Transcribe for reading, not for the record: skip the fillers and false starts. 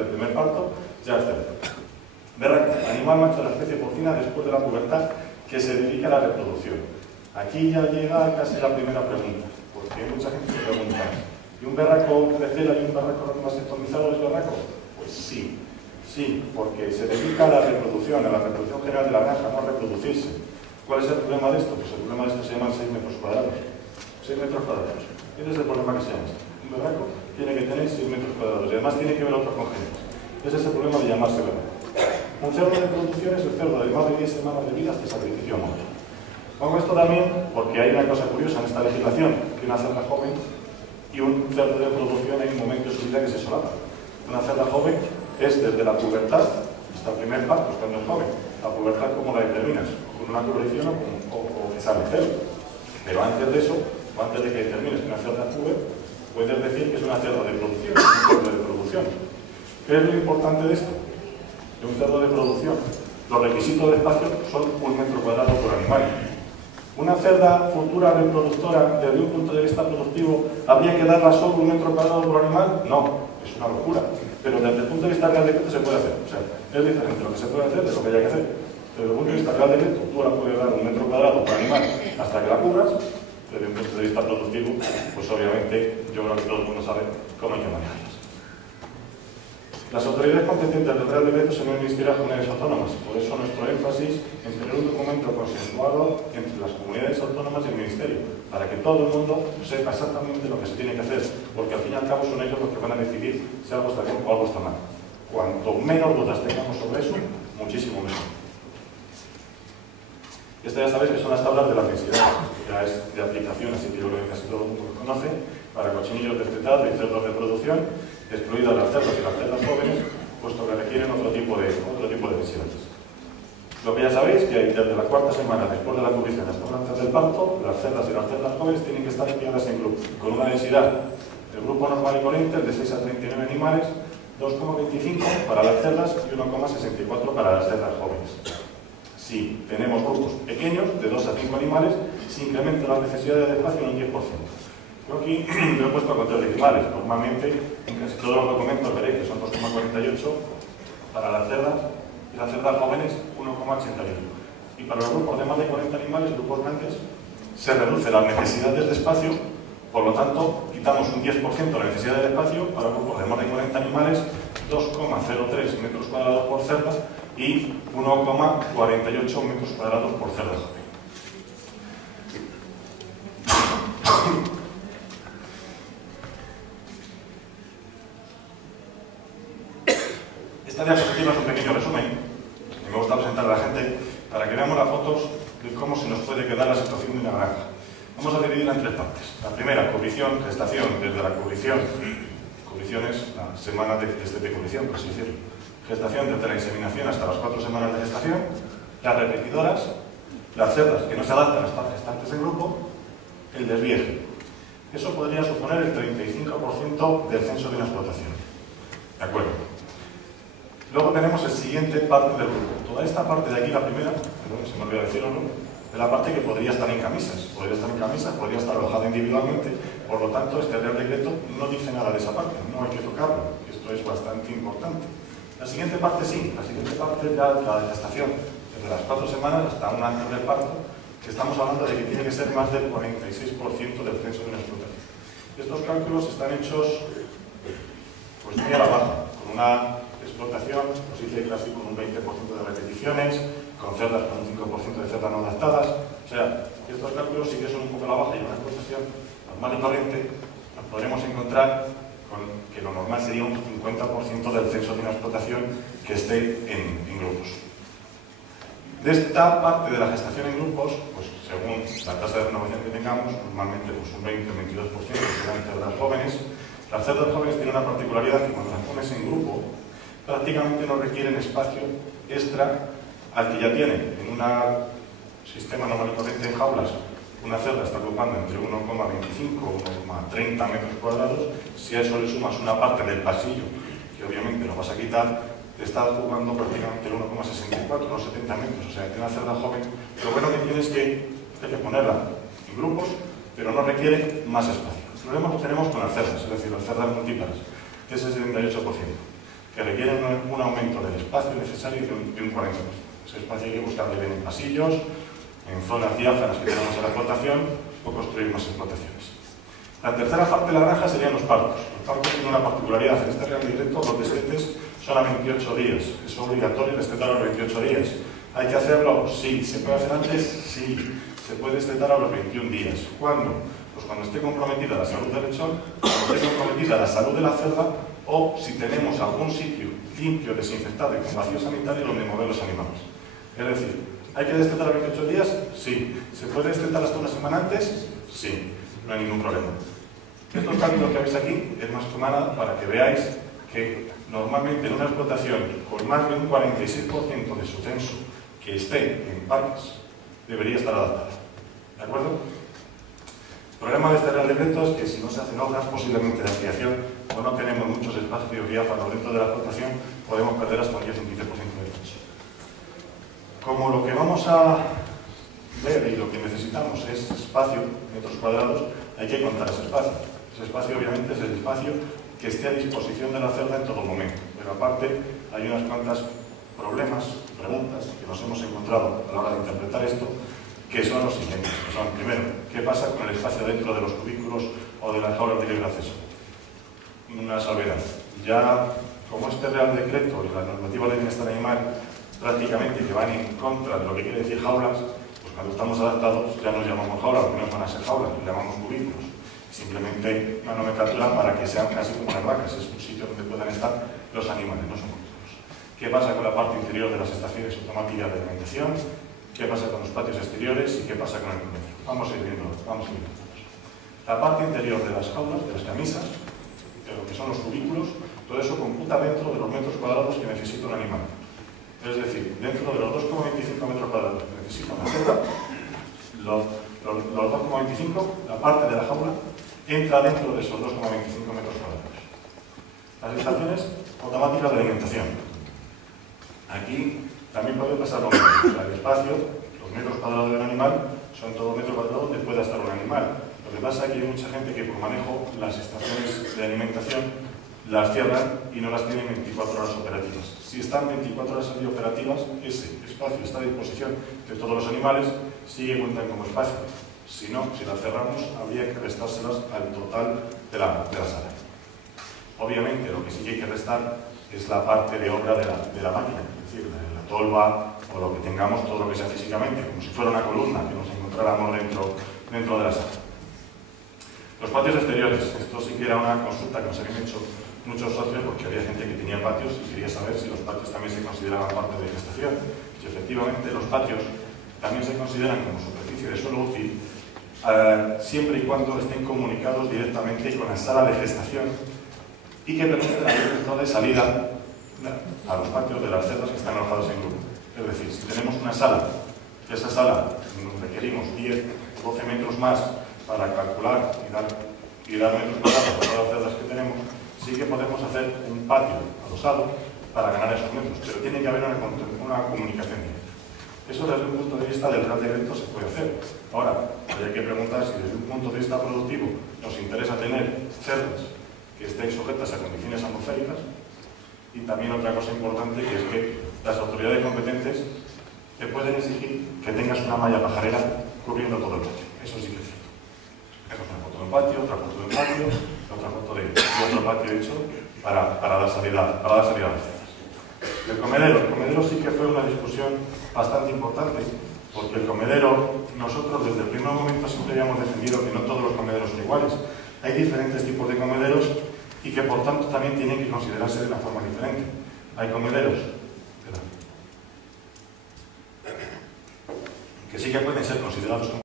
del primer parto, ya es cerdo. Berraco, animal macho de la especie porcina después de la pubertad que se dedica a la reproducción. Aquí ya llega casi la primera pregunta, porque hay mucha gente que pregunta, ¿y un berraco de cela y un berraco vasectomizado es berraco? Pues sí, sí, porque se dedica a la reproducción general de la granja, no a reproducirse. ¿Cuál es el problema de esto? Pues el problema de esto se llaman 6 metros cuadrados. 6 metros cuadrados. Ese es el problema que se llama esto. Un berraco tiene que tener 6 metros cuadrados y además tiene que ver otros congéneres. Ese es el problema de llamarse berraco. Un cerdo de producción es el cerdo de más de 10 semanas de vida hasta sacrificio a muerte. Pongo esto también porque hay una cosa curiosa en esta legislación, que una cerda joven y un cerdo de producción hay un momento de su vida que se solapa. Una cerda joven es desde la pubertad hasta el primer parto, cuando es joven. La pubertad, ¿cómo la determinas? ¿Con una cubrición o que sale cero? Pero antes de eso, o antes de que determines que una cerda es puber, puedes decir que es una cerda de producción, un cerdo de producción. ¿Qué es lo importante de esto? De un cerdo de producción. Los requisitos de espacio son 1 metro cuadrado por animal. ¿Una cerda futura reproductora, desde un punto de vista productivo, habría que darla solo 1 metro cuadrado por animal? No, es una locura. Pero desde el punto de vista real decreto se puede hacer. O sea, es diferente lo que se puede hacer de lo que hay que hacer. Desde el punto de vista real decreto, tú la puedes dar 1 metro cuadrado por animal hasta que la cubras. Desde un punto de vista productivo, pues obviamente yo creo que todo el mundo sabe cómo hay que manejarlas. Las autoridades competentes del Real Decreto son el Ministerio de las Comunidades Autónomas. Por eso nuestro énfasis en tener un documento consensuado entre las comunidades autónomas y el Ministerio, para que todo el mundo sepa exactamente lo que se tiene que hacer, porque al fin y al cabo son ellos los que van a decidir si algo está bien o algo está mal. Cuanto menos dudas tengamos sobre eso, muchísimo mejor. Esta ya sabéis que son las tablas de la densidad, ya es de aplicación, así que yo creo que casi todo el mundo lo conoce, para cochinillos destetado y cerdos de producción, excluidas las cerdas y las cerdas jóvenes, puesto que requieren otro tipo de densidades. Lo que ya sabéis que desde la 4ª semana después de la cubrición hasta antes del parto, las cerdas y las cerdas jóvenes tienen que estar enviadas en grupo, con una densidad del grupo normal y corriente de 6 a 39 animales, 2,25 para las cerdas y 1,64 para las cerdas jóvenes. Si tenemos grupos pequeños, de 2 a 5 animales, se incrementa la necesidad de espacio en un 10%. Yo aquí lo he puesto a control de decimales. Normalmente, en casi todos los documentos veréis que son 2,48 para las cerdas y las cerdas jóvenes 1,81. Y para los grupos de más de 40 animales, grupos grandes, se reduce las necesidades de espacio, por lo tanto, quitamos un 10% de la necesidad de espacio para grupos de más de 40 animales, 2,03 metros cuadrados por cerda y 1,48 metros cuadrados por cerda joven. Esta diapositiva es un pequeño resumen que me gusta presentar a la gente para que veamos las fotos de cómo se nos puede quedar la situación de una granja. Vamos a dividirla en 3 partes. La primera, cubrición, gestación, desde la cubrición es la semana de cubrición, por así decirlo. Gestación desde la inseminación hasta las 4 semanas de gestación. Las repetidoras, las cerdas que no se adaptan a estar gestantes en grupo, el desvieje. Eso podría suponer el 35% del censo de una explotación. ¿De acuerdo? Luego tenemos el siguiente parte del grupo. Toda esta parte de aquí, la primera, perdón, se me olvidó decirlo, ¿no? De la parte que podría estar en camisas. Podría estar alojada individualmente, por lo tanto, este Real Decreto no dice nada de esa parte, no hay que tocarlo. Esto es bastante importante. La siguiente parte sí, la siguiente parte ya la de gestación, desde las 4 semanas hasta un año del parto, que estamos hablando de que tiene que ser más del 46% del censo de una explotación. Estos cálculos están hechos pues muy a la baja, con una explotación, pues dice casi con un 20% de repeticiones, con cerdas con un 5% de cerdas no adaptadas. O sea, estos cálculos sí que son un poco a la baja y una explotación normal y corriente nos podremos encontrar con que lo normal sería un 50% del censo de una explotación que esté en grupos. De esta parte de la gestación en grupos, pues según la tasa de renovación que tengamos, normalmente pues un 20 o 22% serán cerdas jóvenes. Las cerdas jóvenes tienen una particularidad que cuando las pones en grupo, prácticamente no requieren espacio extra al que ya tienen. En un sistema normal y corriente en jaulas, una cerda está ocupando entre 1,25 o 1,30 metros cuadrados. Si a eso le sumas una parte del pasillo, que obviamente lo vas a quitar, te está ocupando prácticamente el 1,64, unos 70 metros. O sea, tiene una cerda joven. Lo bueno que tiene es que hay que ponerla en grupos, pero no requiere más espacio. El problema lo tenemos con las cerdas, es decir, las cerdas múltiplas, que es el 78%. que requieren un aumento del espacio necesario de un 40%. Ese espacio hay que buscarle bien en pasillos, en zonas diáfanas que tenemos en la explotación, o construir más explotaciones. La tercera parte de la granja serían los partos. Los partos tienen una particularidad. En este Real Decreto los destetes son a 28 días. Es obligatorio destetar a los 28 días. ¿Hay que hacerlo? Sí. ¿Se puede hacer antes? Sí. Se puede destetar a los 21 días. ¿Cuándo? Pues cuando esté comprometida la salud del lechón, cuando esté comprometida la salud de la cerda, o si tenemos algún sitio limpio, desinfectado y con vacío sanitario donde mover los animales. Es decir, ¿hay que destetar a 28 días? Sí. ¿Se puede destetar hasta una semana antes? Sí. No hay ningún problema. Estos cálculos que veis aquí es más que nada para que veáis que normalmente en una explotación con más de un 46% de su censo que esté en parques debería estar adaptada. ¿De acuerdo? El problema de este Real Decreto es que si no se hacen obras posiblemente de ampliación o no tenemos muchos espacios diáfanos dentro de la explotación, podemos perder hasta un 10 o un 15% del censo. Como lo que vamos a ver y lo que necesitamos es espacio, metros cuadrados, hay que contar ese espacio. Ese espacio obviamente es el espacio que esté a disposición de la cerda en todo momento. Pero aparte hay unas cuantas problemas, preguntas que nos hemos encontrado a la hora de interpretar esto, que son los siguientes. Que son, primero, ¿qué pasa con el espacio dentro de los cubículos o de las jaulas de libre acceso? Una salvedad. Ya, como este Real Decreto y la normativa de bienestar animal prácticamente que van en contra de lo que quiere decir jaulas, pues cuando estamos adaptados ya no llamamos jaulas, porque no van a ser jaulas, los llamamos cubículos. Simplemente una nomenclatura para que sean casi como las vacas, es un sitio donde puedan estar los animales, no son cubículos. ¿Qué pasa con la parte interior de las estaciones automáticas de alimentación? ¿Qué pasa con los patios exteriores? ¿Y qué pasa con el comedor? Vamos a ir viendo todos. La parte interior de las jaulas, de las camisas, de lo que son los cubículos, todo eso computa dentro de los metros cuadrados que necesita un animal. Es decir, dentro de los 2,25 metros cuadrados que necesita una cerda, los 2,25, la parte de la jaula, entra dentro de esos 2,25 metros cuadrados. Las estaciones automáticas de alimentación. Aquí también puede pasar lo mismo. O sea, el espacio, los metros cuadrados del animal, son todos metros cuadrados donde pueda estar un animal. Lo que pasa es que hay mucha gente que por manejo las estaciones de alimentación las cierran y no las tienen 24 horas operativas. Si están 24 horas al día operativas, ese espacio está a disposición de todos los animales, sí que cuentan como espacio. Si no, si las cerramos, habría que restárselas al total de la sala. Obviamente, lo que sí que hay que restar es la parte de obra de la máquina, es decir, la tolva o lo que tengamos, todo lo que sea físicamente, como si fuera una columna que nos encontráramos dentro de la sala. Los patios exteriores, esto sí que era una consulta que nos habían hecho muchos socios porque había gente que tenía patios y quería saber si los patios también se consideraban parte de gestación. Y efectivamente los patios también se consideran como superficie de suelo útil siempre y cuando estén comunicados directamente con la sala de gestación y que permiten la dirección de salida a los patios de las cerdas que están alojadas en grupo. Es decir, si tenemos una sala, que esa sala requerimos 10 o 12 metros más para calcular y dar metros cuadrados a todas las cerdas que tenemos, sí que podemos hacer un patio adosado para ganar esos metros, pero tiene que haber una comunicación directa. Eso desde un punto de vista del Real Decreto se puede hacer. Ahora, hay que preguntar si desde un punto de vista productivo nos interesa tener cerdas que estén sujetas a condiciones atmosféricas, y también otra cosa importante, que es que las autoridades competentes te pueden exigir que tengas una malla pajarera cubriendo todo el patio. Eso sí que es cierto. Eso es una foto de un patio, otra foto de un patio, otra foto de otro patio hecho para dar salida a las cerdas. El comedero sí que fue una discusión bastante importante, porque el comedero, nosotros desde el primer momento siempre habíamos defendido que no todos los comederos son iguales. Hay diferentes tipos de comederos y que por tanto también tienen que considerarse de una forma diferente. Hay comederos que sí que pueden ser considerados como